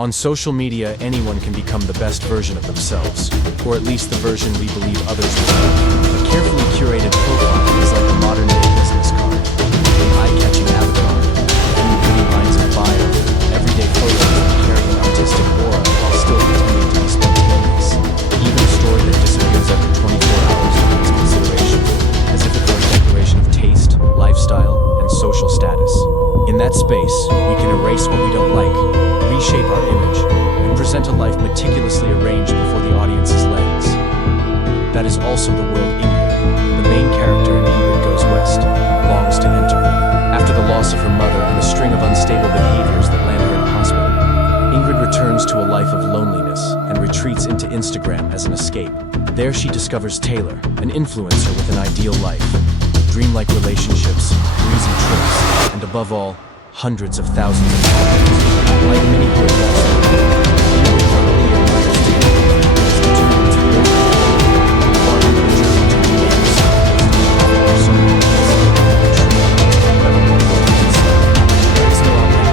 On social media, anyone can become the best version of themselves, or at least the version we believe others will be. A carefully curated profile is like a modern-day business card, an eye-catching avatar, a few witty lines of bio, everyday photos that carry an artistic aura while still pretending to be spontaneous. Even a story that disappears after 24 hours demands consideration, as if it were a declaration of taste, lifestyle, and social status. In that space, we can erase what we don't like, reshape our image, and present a life meticulously arranged before the audience's lens. That is also the world Ingrid, the main character in Ingrid Goes West, longs to enter. After the loss of her mother and a string of unstable behaviors that land her in a hospital, Ingrid returns to a life of loneliness and retreats into Instagram as an escape. There she discovers Taylor, an influencer with an ideal life, dreamlike relationships, breezy trips, and above all, hundreds of thousands of followers. Like many who have lost their way, Ingrid not only admires Taylor, but is determined to build her, embarking on a journey to remake herself based on the persona of there is no outlet for it.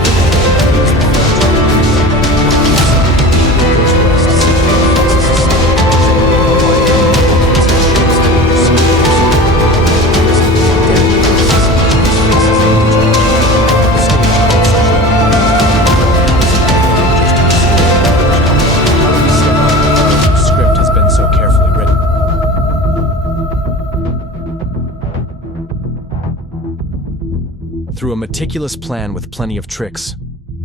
There is the fact that Ingrid Goes West simply reflects a society quiet and shapes the perceived person. There is an identity crisis which faces individual. Through a meticulous plan with plenty of tricks,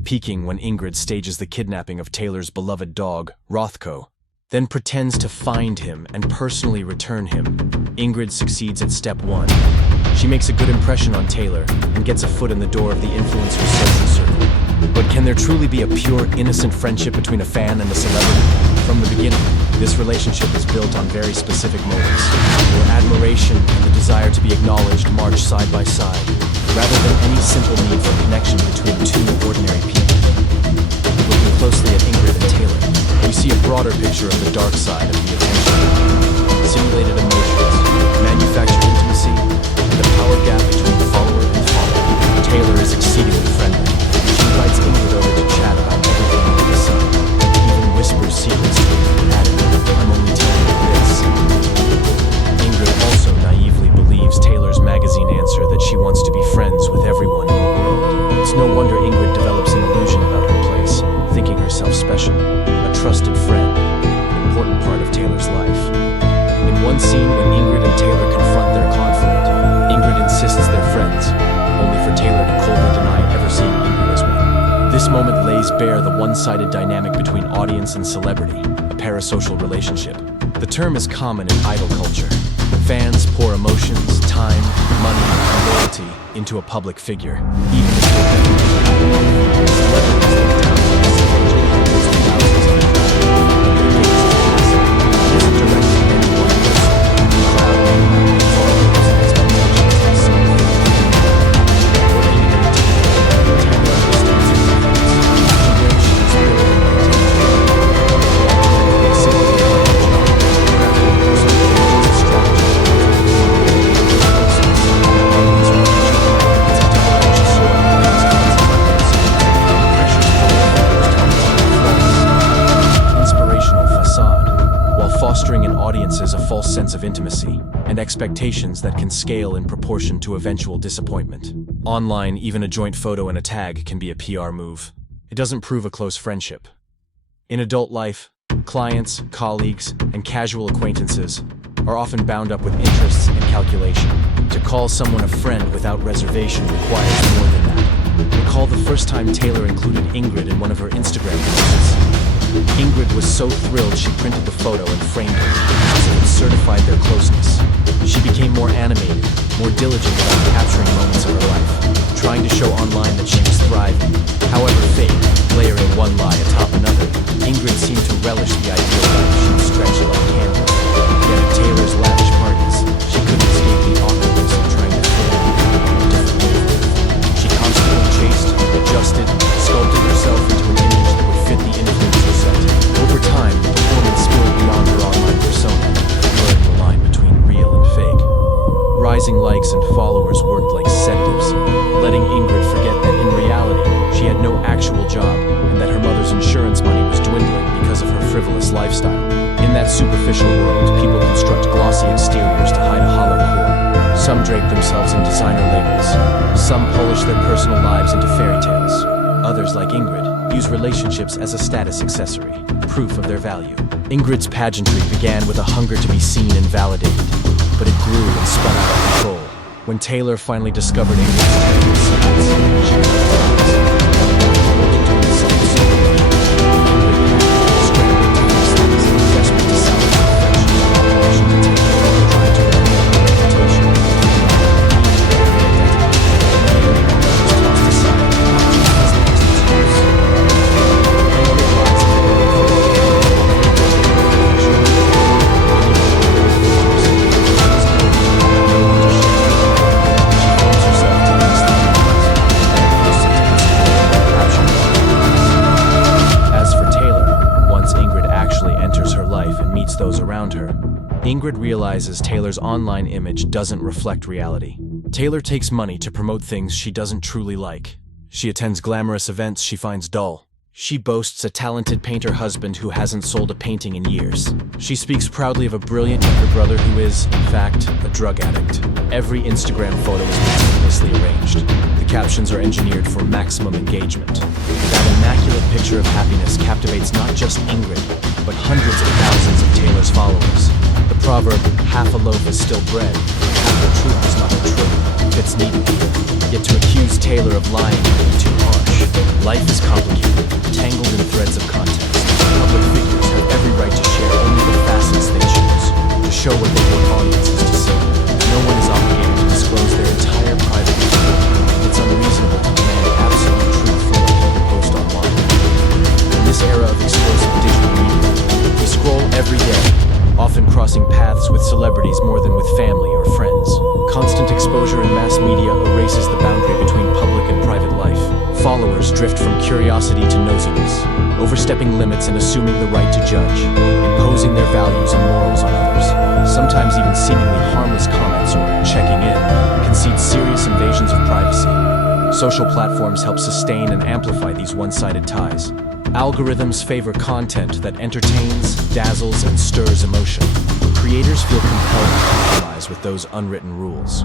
peaking when Ingrid stages the kidnapping of Taylor's beloved dog, Rothko, then pretends to find him and personally return him, Ingrid succeeds at step 1. She makes a good impression on Taylor and gets a foot in the door of the influencer's social circle. But can there truly be a pure, innocent friendship between a fan and a celebrity? From the beginning, this relationship is built on very specific motives, where admiration and the desire to be acknowledged march side by side, rather than any simple need for connection between two ordinary people. Looking closely at Ingrid and Taylor, we see a broader picture of the dark side of the attention. Simulated emotions, manufactured intimacy, and the power gap between follower and follower. Taylor is exceedingly friendly. She invites Ingrid over to chat about everything under the sun, and even whispers secrets to her, adding, "I'm only telling you this." Ingrid also naively believes Taylor's magazine answer that she wants to be friends with everyone in the world. It's no wonder Ingrid develops an illusion about her place, thinking herself special, a trusted friend, an important part of Taylor's life. In one scene when Ingrid and Taylor confront their conflict, Ingrid insists they're friends, only for Taylor to coldly deny ever seeing Ingrid as one. This moment lays bare the one-sided dynamic between audience and celebrity, a parasocial relationship. The term is common in idol culture. Fans pour emotions, time, money, and loyalty into a public figure, even if they're celebrities look down on the stage and hundreds of thousands of people. Their gaze is passive, it isn't directed at any one person. The crowd may not be followers and expectations of some figure. Working in entertainment, Taylor understands her influence. She knows she is building an entertainment. They simply do their job, crafting personal images and strategies. Fostering in audiences a false sense of intimacy and expectations that can scale in proportion to eventual disappointment. Online, even a joint photo and a tag can be a PR move. It doesn't prove a close friendship. In adult life, clients, colleagues, and casual acquaintances are often bound up with interests and calculation. To call someone a friend without reservation requires more than that. Recall the first time Taylor included Ingrid in one of her Instagram posts. Ingrid was so thrilled she printed the photo and framed it, as it certified their closeness. She became more animated, more diligent about capturing moments of her life, trying to show online that she was thriving. However fake, layering one lie atop another, Ingrid seemed to relish the ideal life she'd stretched like canvas. Yet at Taylor's lavish parties, she couldn't escape the awkwardness of trying to fit in a different wavelength. She constantly chased, adjusted, sculpted herself into an image that would fit the influencer set. Over time, the performance spilled beyond her online persona, blurring the line between real and fake. Rising likes and followers worked like sedatives, letting Ingrid forget that in reality, she had no actual job and that her mother's insurance insurance money was dwindling because of her frivolous lifestyle. In that superficial world, people construct glossy exteriors to hide a hollow core. Some drape themselves in designer labels. Some polish their personal lives into fairy tales. Others, like Ingrid, use relationships as a status accessory, proof of their value. Ingrid's pageantry began with a hunger to be seen and validated, but it grew and spun out of control. When Taylor finally discovered Ingrid's terrible secrets, she cut ties. Those around her, Ingrid realizes Taylor's online image doesn't reflect reality. Taylor takes money to promote things she doesn't truly like. She attends glamorous events she finds dull. She boasts a talented painter husband who hasn't sold a painting in years. She speaks proudly of a brilliant younger brother who is, in fact, a drug addict. Every Instagram photo is meticulously arranged. The captions are engineered for maximum engagement. That immaculate picture of happiness captivates not just Ingrid, but hundreds of thousands of Taylor's followers. The proverb, half a loaf is still bread, half the truth is not the truth, fits neatly. Yet to accuse Taylor of lying would be too harsh. Life is complicated, tangled in threads of context. Public figures have every right to share only the facets they choose, to show what they want audiences to see. No one is obligated to disclose their entire private life. It's unreasonable to demand absolute truth from what people post online. In this era of explosive digital media, we scroll every day, often crossing paths with celebrities more than with family or friends. Constant exposure in mass media erases the boundary between public and private life. Followers drift from curiosity to nosiness, overstepping limits and assuming the right to judge, imposing their values and morals on others. Sometimes even seemingly harmless comments or checking in concede serious invasions of privacy. Social platforms help sustain and amplify these one-sided ties. Algorithms favor content that entertains, dazzles, and stirs emotion. Creators feel compelled to compromise with those unwritten rules.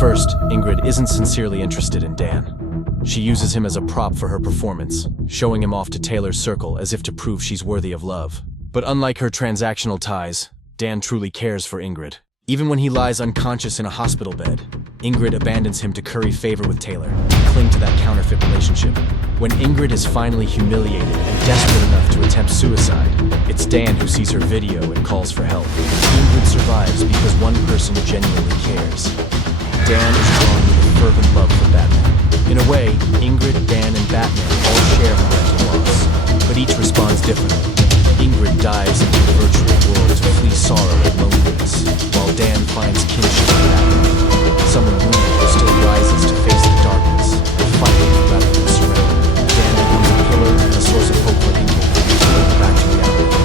First, Ingrid isn't sincerely interested in Dan. She uses him as a prop for her performance, showing him off to Taylor's circle as if to prove she's worthy of love. But unlike her transactional ties, Dan truly cares for Ingrid. Even when he lies unconscious in a hospital bed, Ingrid abandons him to curry favor with Taylor, cling to that counterfeit relationship. When Ingrid is finally humiliated and desperate enough to attempt suicide, it's Dan who sees her video and calls for help. Ingrid survives because one person genuinely cares. Dan is drawn with a fervent love for Batman. In a way, Ingrid, Dan, and Batman all share parental loss, but each responds differently. Ingrid dives into the virtual world to flee sorrow and loneliness, while Dan finds kinship in Batman. Someone wounded who still rises to face the darkness and fight rather than surrender. Dan becomes a pillar and a source of hope for Ingrid, pulling back to reality.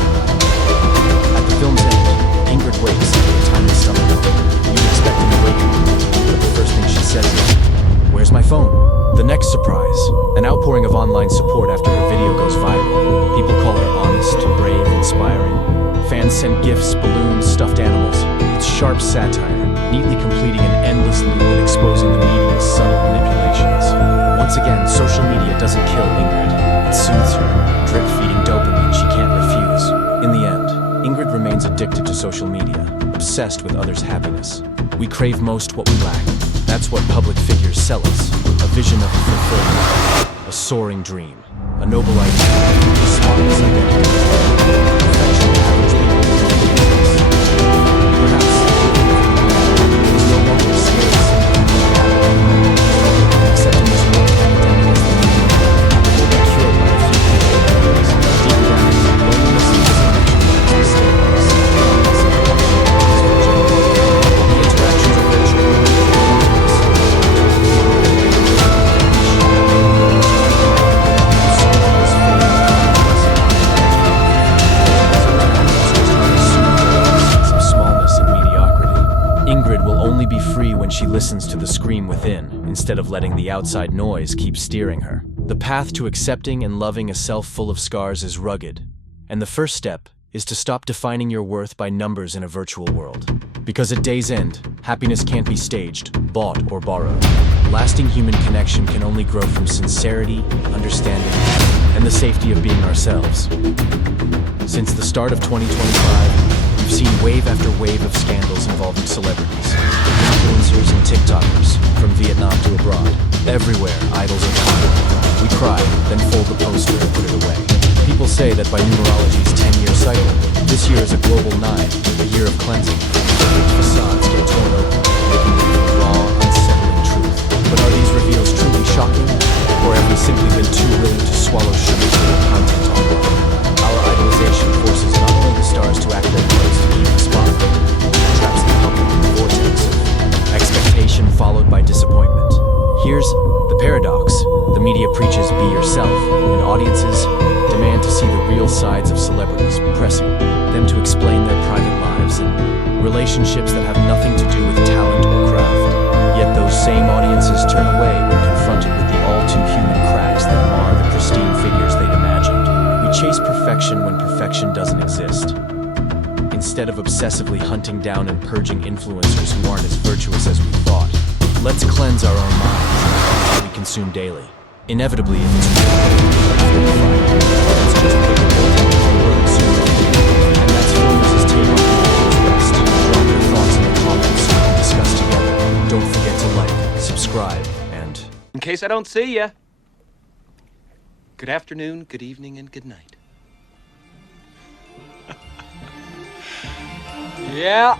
At the film's end, Ingrid wakes after a timely stomach ache. You'd expect an awakening, but the first thing she says is, "Where's my phone?" The next surprise, an outpouring of online support after her video goes viral. People call her honest, brave, inspiring. Fans send gifts, balloons, stuffed animals. It's sharp satire, neatly completing an endless loop and exposing the media's subtle manipulations. Once again, social media doesn't kill Ingrid. It soothes her, drip-feeding dopamine she can't refuse. In the end, Ingrid remains addicted to social media, obsessed with others' happiness. We crave most what we lack. That's what public figures sell us. A vision of a fulfilled life, a soaring dream, a noble idea, a spotless identity. Perfection average people. Perhaps is no longer be free when she listens to the scream within, instead of letting the outside noise keep steering her. The path to accepting and loving a self full of scars is rugged, and the first step is to stop defining your worth by numbers in a virtual world. Because at day's end, happiness can't be staged, bought, or borrowed. Lasting human connection can only grow from sincerity, understanding, and the safety of being ourselves. Since the start of 2025, we've seen wave after wave of scandals involving celebrities, influencers, and TikTokers, from Vietnam to abroad. Everywhere, idols are common. We cry, then fold the poster and put it away. People say that by numerology's 10-year cycle, this year is a global 9, a year of cleansing. Fake facades get torn open, making way for raw, unsettling truth. But are these reveals truly shocking? Or have we simply been too willing to swallow sugar-coated content online? Our idolization forces not only the stars to act their parts to keep the spotlight, it traps the public in the vortex of expectation followed by disappointment. Here's the paradox. The media preaches be yourself, and audiences demand to see the real sides of celebrities, pressing them to explain their private lives and relationships that have nothing to do with talent or craft. Yet those same audiences turn away when confronted with the all-too-human cracks that mar the pristine figures they'd imagined. We chase perfection when perfection doesn't exist, instead of obsessively hunting down and purging influencers who aren't as virtuous as we thought. Let's cleanse our own minds and what we consume daily. Inevitably, if it's real, it's just and that's Filmers' take on Ingrid Goes West. Drop your thoughts in the comments so we can discuss together. Don't forget to like, subscribe, and... In case I don't see ya, good afternoon, good evening, and good night. Yeah.